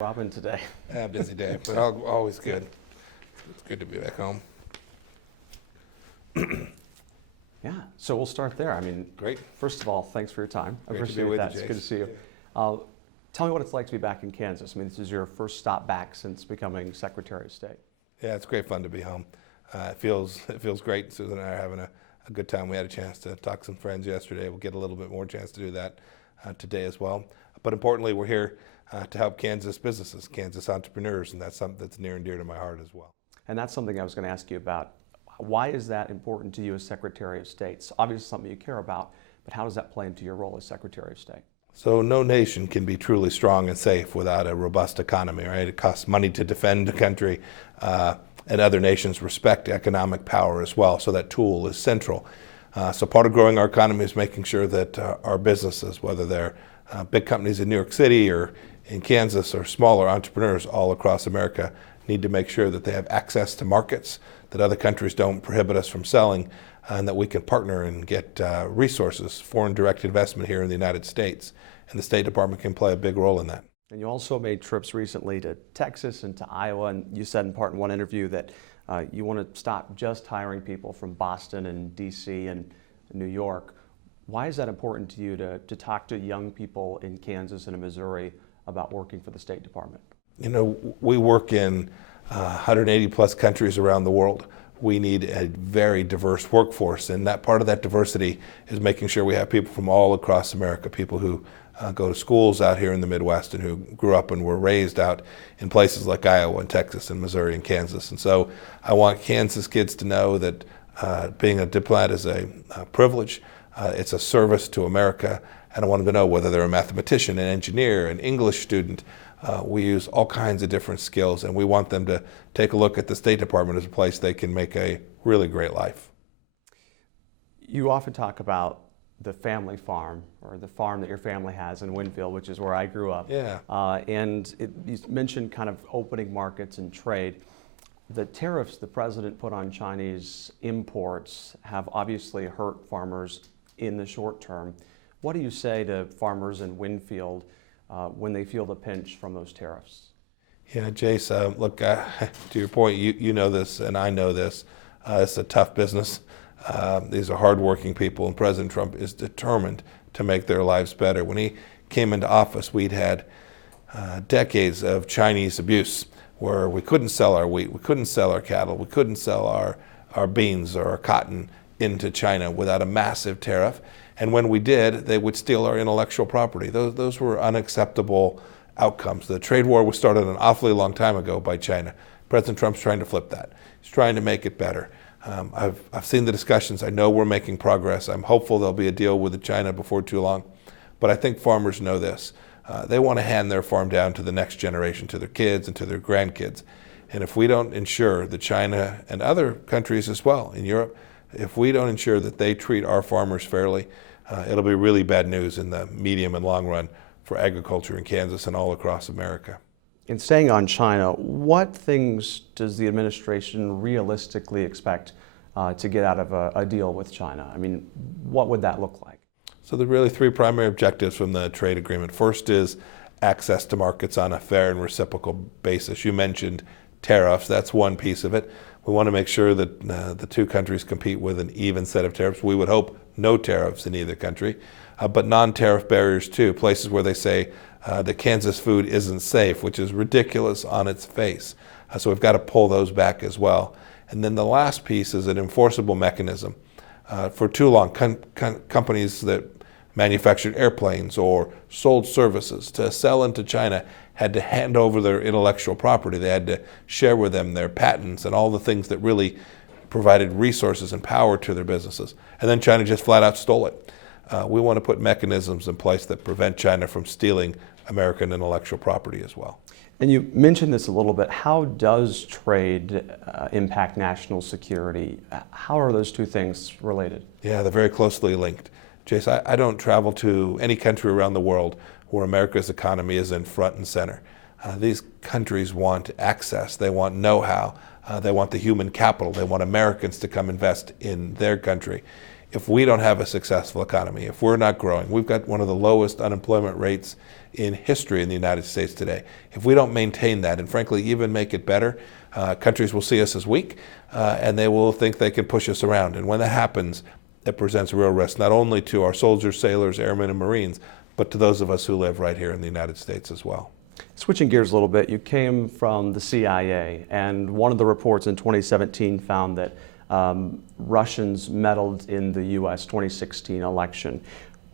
Robin today. Busy day, but always good. It's good to be back home. Yeah, so we'll start there. I mean, Great. First of all, thanks for your time. I Great to be appreciate with that. you, It's good to Jace. see you. Tell me what it's like to be back in Kansas. I mean, this is your first stop back since becoming Secretary of State. Yeah, it's great fun to be home. It feels great. Susan and I are having a good time. We had a chance to talk to some friends yesterday. We'll get a little bit more chance to do that today as well. But importantly, we're here to help Kansas businesses, Kansas entrepreneurs, and that's something that's near and dear to my heart as well. And that's something I was going to ask you about. Why is that important to you as Secretary of State? It's obviously something you care about, but how does that play into your role as Secretary of State? So no nation can be truly strong and safe without a robust economy, right? It costs money to defend a country, and other nations respect economic power as well, so that tool is central. So part of growing our economy is making sure that our businesses, whether they're big companies in New York City or in Kansas or smaller entrepreneurs all across America, need to make sure that they have access to markets that other countries don't prohibit us from selling, and that we can partner and get resources, foreign direct investment here in the United States. And the State Department can play a big role in that. And you also made trips recently to Texas and to Iowa, and you said in part in one interview that you want to stop just hiring people from Boston and D.C. and New York. Why is that important to you to talk to young people in Kansas and in Missouri about working for the State Department? You know, we work in 180 plus countries around the world. We need a very diverse workforce, and that part of that diversity is making sure we have people from all across America, people who go to schools out here in the Midwest and who grew up and were raised out in places like Iowa and Texas and Missouri and Kansas. And so I want Kansas kids to know that being a diplomat is a privilege. It's a service to America, and I want them to know whether they're a mathematician, an engineer, an English student. We use all kinds of different skills, and we want them to take a look at the State Department as a place they can make a really great life. You often talk about the family farm, or the farm that your family has in Winfield, which is where I grew up. Yeah. You mentioned kind of opening markets and trade. The tariffs the president put on Chinese imports have obviously hurt farmers in the short term. What do you say to farmers in Winfield when they feel the pinch from those tariffs? Yeah, Jace, look, to your point, you know this and I know this. It's a tough business. These are hardworking people, and President Trump is determined to make their lives better. When he came into office, we'd had decades of Chinese abuse where we couldn't sell our wheat, we couldn't sell our cattle, we couldn't sell our beans or our cotton into China without a massive tariff. And when we did, they would steal our intellectual property. Those were unacceptable outcomes. The trade war was started an awfully long time ago by China. President Trump's trying to flip that. He's trying to make it better. I've seen the discussions. I know we're making progress. I'm hopeful there'll be a deal with China before too long. But I think farmers know this. They want to hand their farm down to the next generation, to their kids and to their grandkids. And if we don't ensure that China and other countries as well in Europe, if we don't ensure that they treat our farmers fairly, it'll be really bad news in the medium and long run for agriculture in Kansas and all across America. In staying on China, what things does the administration realistically expect to get out of a deal with China? I mean, what would that look like? So there are really three primary objectives from the trade agreement. First is access to markets on a fair and reciprocal basis. You mentioned tariffs. That's one piece of it. We want to make sure that the two countries compete with an even set of tariffs. We would hope no tariffs in either country, but non-tariff barriers too, places where they say that Kansas food isn't safe, which is ridiculous on its face. So we've got to pull those back as well. And then the last piece is an enforceable mechanism. For too long, companies that manufactured airplanes or sold services to sell into China had to hand over their intellectual property. They had to share with them their patents and all the things that really provided resources and power to their businesses. And then China just flat out stole it. We want to put mechanisms in place that prevent China from stealing American intellectual property as well. And you mentioned this a little bit. How does trade impact national security? How are those two things related? Yeah, they're very closely linked. Jace, I don't travel to any country around the world where America's economy is in front and center. These countries want access, they want know-how, they want the human capital, they want Americans to come invest in their country. If we don't have a successful economy, if we're not growing, we've got one of the lowest unemployment rates in history in the United States today. If we don't maintain that, and frankly even make it better, countries will see us as weak, and they will think they can push us around. And when that happens, it presents real risk, not only to our soldiers, sailors, airmen, and Marines, but to those of us who live right here in the United States as well. Switching gears a little bit, you came from the CIA, and one of the reports in 2017 found that Russians meddled in the U.S. 2016 election.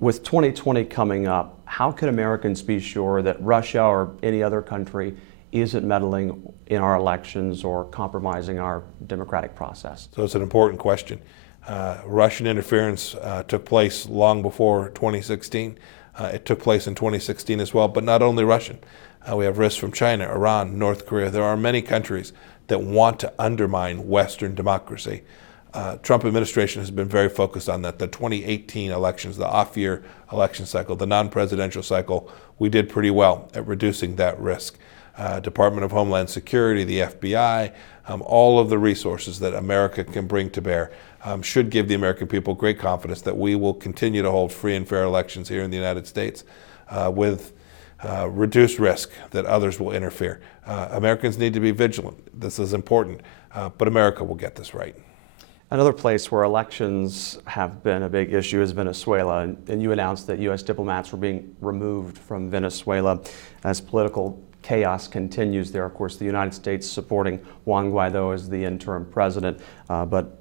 With 2020 coming up, how can Americans be sure that Russia or any other country isn't meddling in our elections or compromising our democratic process? So it's an important question. Russian interference took place long before 2016. It took place in 2016 as well, but not only Russian. We have risks from China, Iran, North Korea. There are many countries that want to undermine Western democracy. Trump administration has been very focused on that. The 2018 elections, the off-year election cycle, the non-presidential cycle, we did pretty well at reducing that risk. Department of Homeland Security, the FBI, all of the resources that America can bring to bear should give the American people great confidence that we will continue to hold free and fair elections here in the United States with reduced risk that others will interfere. Americans need to be vigilant. This is important, but America will get this right. Another place where elections have been a big issue is Venezuela, and you announced that U.S. diplomats were being removed from Venezuela as political chaos continues there. Of course, the United States supporting Juan Guaido as the interim president, but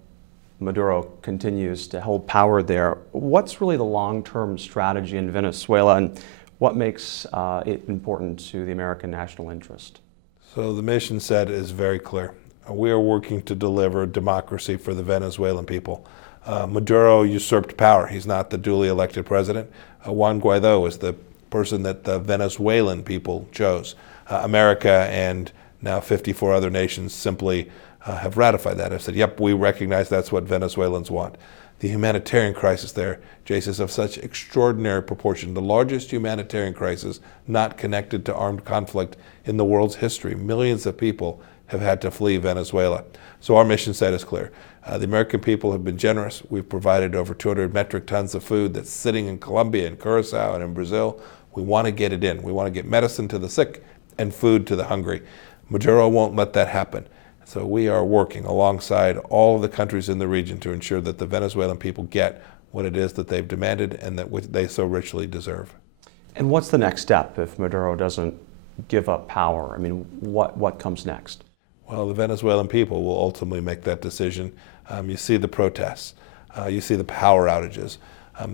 Maduro continues to hold power there. What's really the long-term strategy in Venezuela, and what makes it important to the American national interest? So the mission set is very clear. We are working to deliver democracy for the Venezuelan people. Maduro usurped power. He's not the duly elected president. Juan Guaido is the person that the Venezuelan people chose. America and now 54 other nations simply have ratified that. Have said, yep, we recognize that's what Venezuelans want. The humanitarian crisis there, Jace, is of such extraordinary proportion, the largest humanitarian crisis not connected to armed conflict in the world's history. Millions of people have had to flee Venezuela. So our mission set is clear. The American people have been generous. We've provided over 200 metric tons of food that's sitting in Colombia and Curacao and in Brazil. We want to get it in. We want to get medicine to the sick and food to the hungry. Maduro won't let that happen. So we are working alongside all of the countries in the region to ensure that the Venezuelan people get what it is that they've demanded and that they so richly deserve. And what's the next step if Maduro doesn't give up power? I mean, what comes next? Well, the Venezuelan people will ultimately make that decision. You see the protests. You see the power outages.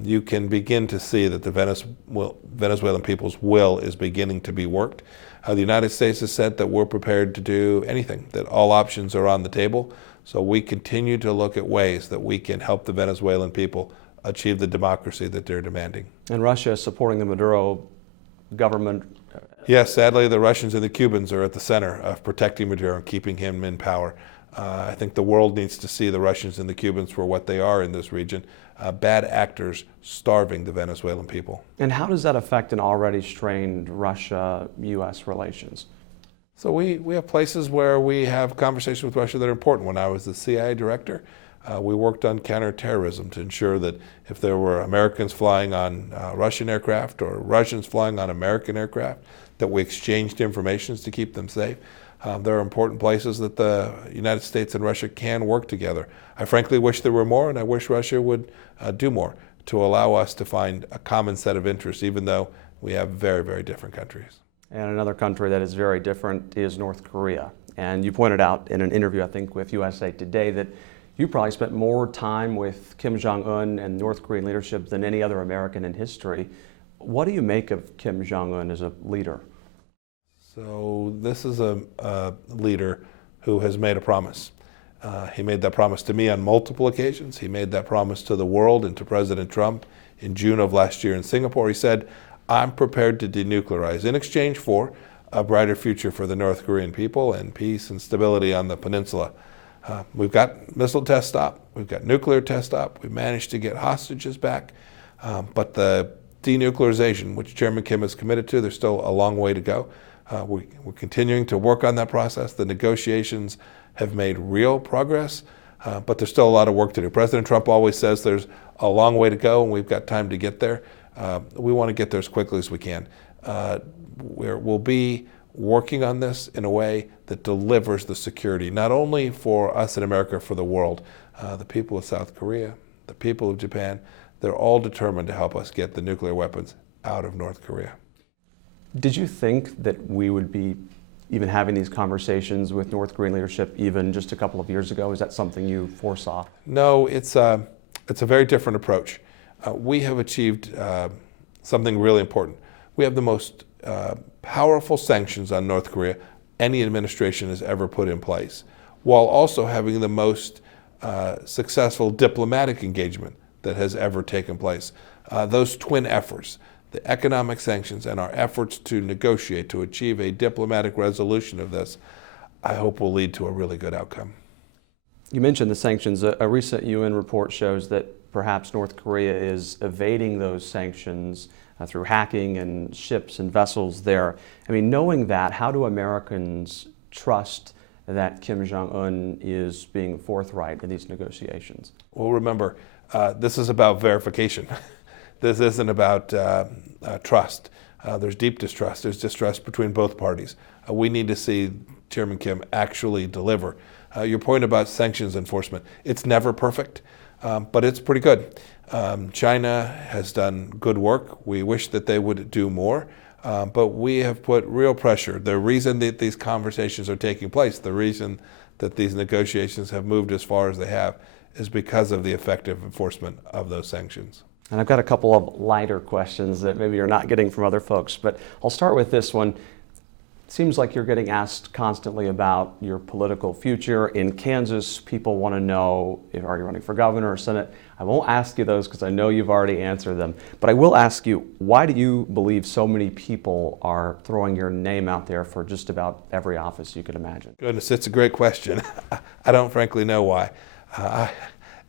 You can begin to see that the Venezuelan people's will is beginning to be worked. The United States has said that we're prepared to do anything, that all options are on the table. So we continue to look at ways that we can help the Venezuelan people achieve the democracy that they're demanding. And Russia is supporting the Maduro government. Yes, sadly, the Russians and the Cubans are at the center of protecting Maduro and keeping him in power. I think the world needs to see the Russians and the Cubans for what they are in this region, bad actors starving the Venezuelan people. And how does that affect an already strained Russia-U.S. relations? So we have places where we have conversations with Russia that are important. When I was the CIA director, we worked on counterterrorism to ensure that if there were Americans flying on Russian aircraft or Russians flying on American aircraft, that we exchanged information to keep them safe. There are important places that the United States and Russia can work together. I frankly wish there were more, and I wish Russia would do more to allow us to find a common set of interests, even though we have very, very different countries. And another country that is very different is North Korea. And you pointed out in an interview, I think, with USA Today that you probably spent more time with Kim Jong-un and North Korean leadership than any other American in history. What do you make of Kim Jong-un as a leader? So this is a leader who has made a promise. He made that promise to me on multiple occasions. He made that promise to the world and to President Trump in June of last year in Singapore. He said, I'm prepared to denuclearize in exchange for a brighter future for the North Korean people and peace and stability on the peninsula. We've got missile test stop. We've got nuclear test stop. We've managed to get hostages back. But the denuclearization, which Chairman Kim is committed to, there's still a long way to go. We're continuing to work on that process. The negotiations have made real progress, but there's still a lot of work to do. President Trump always says there's a long way to go and we've got time to get there. We want to get there as quickly as we can. we'll be working on this in a way that delivers the security, not only for us in America, for the world. The people of South Korea, the people of Japan, they're all determined to help us get the nuclear weapons out of North Korea. Did you think that we would be even having these conversations with North Korean leadership even just a couple of years ago? Is that something you foresaw? No, it's a very different approach. We have achieved something really important. We have the most powerful sanctions on North Korea any administration has ever put in place, while also having the most successful diplomatic engagement that has ever taken place. Those twin efforts, the economic sanctions and our efforts to negotiate to achieve a diplomatic resolution of this, I hope will lead to a really good outcome. You mentioned the sanctions. A recent UN report shows that perhaps North Korea is evading those sanctions through hacking and ships and vessels there. I mean, knowing that, how do Americans trust that Kim Jong-un is being forthright in these negotiations? Well, remember, this is about verification. This isn't about trust. There's deep distrust. There's distrust between both parties. We need to see Chairman Kim actually deliver. Your point about sanctions enforcement, it's never perfect, but it's pretty good. China has done good work. We wish that they would do more, but we have put real pressure. The reason that these conversations are taking place, the reason that these negotiations have moved as far as they have, is because of the effective enforcement of those sanctions. And I've got a couple of lighter questions that maybe you're not getting from other folks, but I'll start with this one. It seems like you're getting asked constantly about your political future. In Kansas, people want to know, are you running for governor or Senate? I won't ask you those because I know you've already answered them, but I will ask you, why do you believe so many people are throwing your name out there for just about every office you could imagine? Goodness, it's a great question. I don't frankly know why.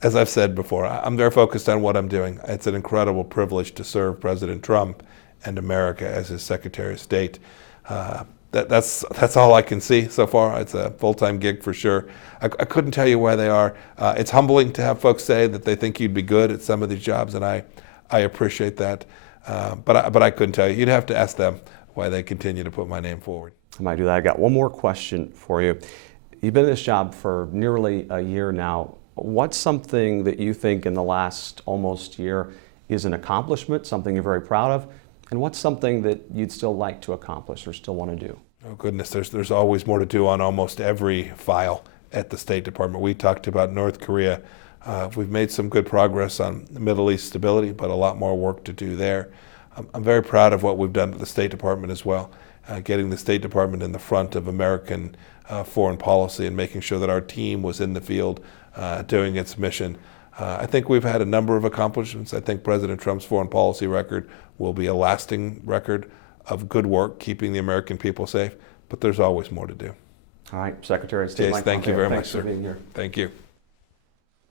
As I've said before, I'm very focused on what I'm doing. It's an incredible privilege to serve President Trump and America as his Secretary of State. That's all I can see so far. It's a full-time gig for sure. I couldn't tell you why they are. It's humbling to have folks say that they think you'd be good at some of these jobs, and I appreciate that. But I couldn't tell you. You'd have to ask them why they continue to put my name forward. I might do that. I got one more question for you. You've been in this job for nearly a year now. What's something that you think in the last almost year is an accomplishment, something you're very proud of? And what's something that you'd still like to accomplish or still want to do? Oh goodness, there's always more to do on almost every file at the State Department. We talked about North Korea. We've made some good progress on Middle East stability, but a lot more work to do there. I'm very proud of what we've done at the State Department as well, getting the State Department in the front of American foreign policy and making sure that our team was in the field doing its mission. I think we've had a number of accomplishments. I think President Trump's foreign policy record will be a lasting record of good work keeping the American people safe, but there's always more to do. All right, Secretary of State Jace, Mike thank you Pompeo, very much, thanks for sir. being here. Thank you.